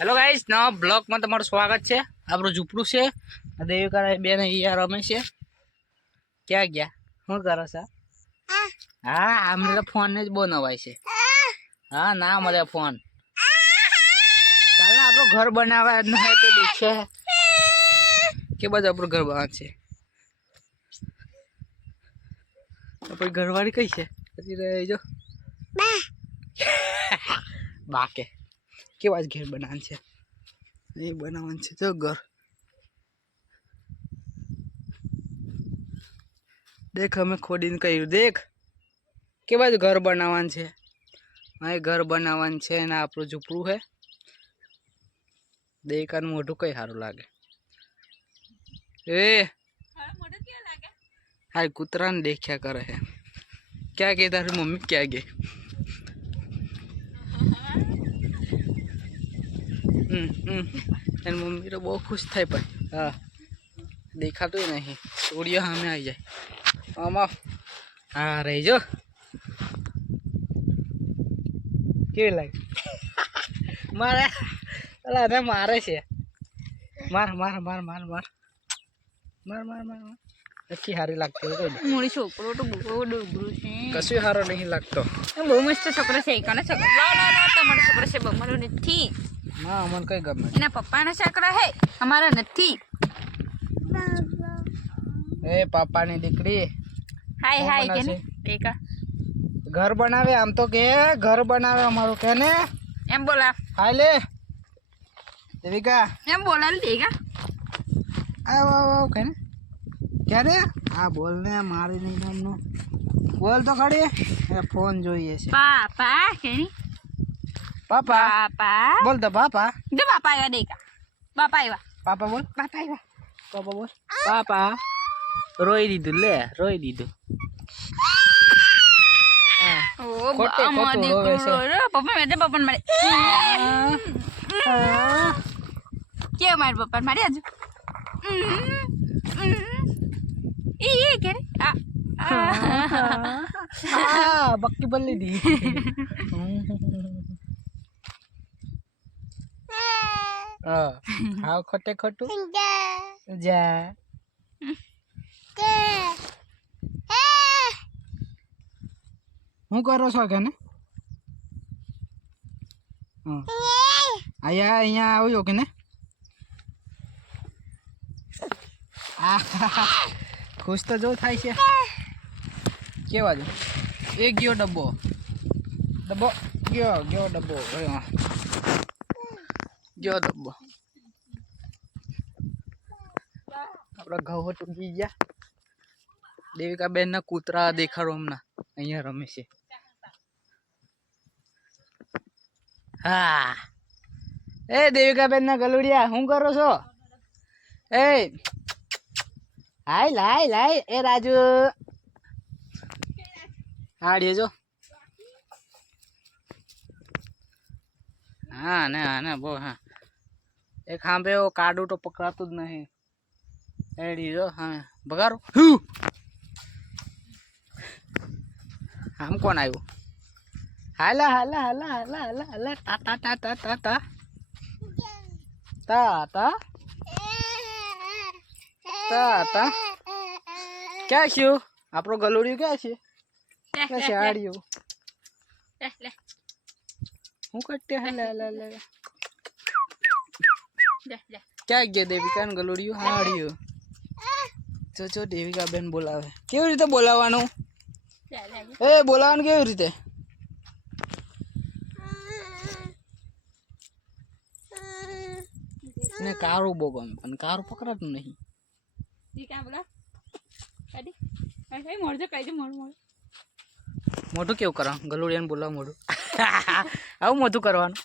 Hello guys नवा blog में तमाરું स्वागत है। આપણું ઝૂપડું છે દેવિકા બેન અહીંયા રમે છે। ક્યાં ગયા શું કરો છો? હા આમને ફોન ને જ બહુ નવાય છે। હા ના મળે ફોન। ચાલો આપણું ઘર બનાવવા ન હોય તો દેખે કે બધું આપણું ઘર બનાવ છે। આપણી ઘરવાળી કઈ છે? હજી રહી જો બાકે કેવા ઘેર બનાવવાનું છે એ બનાવવાનું છે તો ઘર देख हमें खोदी कही देख के बाद घर बनावान छे। हाँ घर बनावान छे ने आपरो झूपड़ू है देखा मोटू कई हारू लागे ए हाय कुतरा ने देखा करे है क्या कहता है मम्मी क्या गे मम्मी तो बहुत खुश थे पर हाँ देखा तो नहीं सूर्य हमें आई जाए आमा हाँ रही जो के लाग मारे अला ने मारे छे मार मार मार मार मार मार मार मार अच्छी हारी लगती है कोई मोरी छोकरो तो बહુ ડોગરું છે કશું હારો નહીં લાગતો બહુ મસ્ત છોકરો છે કને છોકરો લા તમારો છોકરો છે બમરો નથી ના અમન કઈ ગમે એના પપ્પાનો છોકરો હે અમારા નથી ए पापा ने दीकरी हाय हाय केने देखा घर बनावे आम तो के घर बनावे हमारो केने एम बोला हाय ले देविका एम बोला ले देखा आओ आओ केने क्या रे हां बोलने मारे नहीं हमनो बोल तो खड़ी है फोन જોઈએ છે पापा केनी पापा पापा बोल दो पापा दे पापा आया देखा पापा आया पापा बोल पापा आया पापा बोल पापा रोई दीदू ले रोई दीदू ओ खोटे अमादी रोवे છે रो पापा मेरे पापा मारे के मार पापा मारे आज ये के हाँ बक्की बल्ली दी हाँ खोटे खोटू जा હું કરો છો કે ને અહીંયા અહીંયા આવ્યો કે ને ખુશ તો જો થાય છે કેવા જો એ ગયો ડબ્બો ડબ્બો ગયો ગયો ડબ્બો ગયો ડબ્બો આપણા ઘઉં ટૂંકી ગયા દેવિકા બેન ના કૂતરા દેખાડો હમણાં અહીંયા રમે છે હા એ દેવિકા બેન ના ગલુડિયા શું કરો છો એ હાય લાય લાય એ રાજુ હાડીએ જો હા ને બહુ હા એક ખાંભે કાડું તો પકડાતું જ નહીં એડી જો હા બગારો આમ કોણ આવ્યું હાલા હાલા હાલા હાલા હાલા હાલા ટા ટા ટા ટા ટા ટા તા તા તા તા ક્યાં છે આપણો ગલુડિયું ક્યાં છે ક્યાં છે હાડિયું ले હું કરતે હાલા હાલા હાલા ले ले ક્યાં ગયા દેવિકા ને ગલુડિયું હાડિયું જો દેવિકા બેન બોલાવે કેવી રીતે બોલાવવાનું ले એ બોલાવવાનું કેવી રીતે ને કારું બહુ ગમે પણ કારું પકડાતું નહીં ये क्या बोला अरे ऐसे मोड़ जो कहीं मोड़ मोड़ મોઢું કેવું કરવાનું ગલુડિયાને બોલાવ મોઢું આવું મોઢું કરવાનું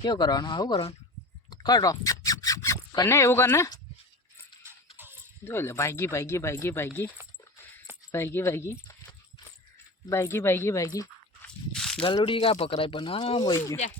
કેવું કરવાનું આવું કરવાનું કરો કરને એવું કરને જોઈ લે ભાગી ભાગી ભાગી ભાગી ભાગી ભાગી ભાગી ભાગી ભાગી ગલુડી કા પકડાય પણ હા બોઈ ગયું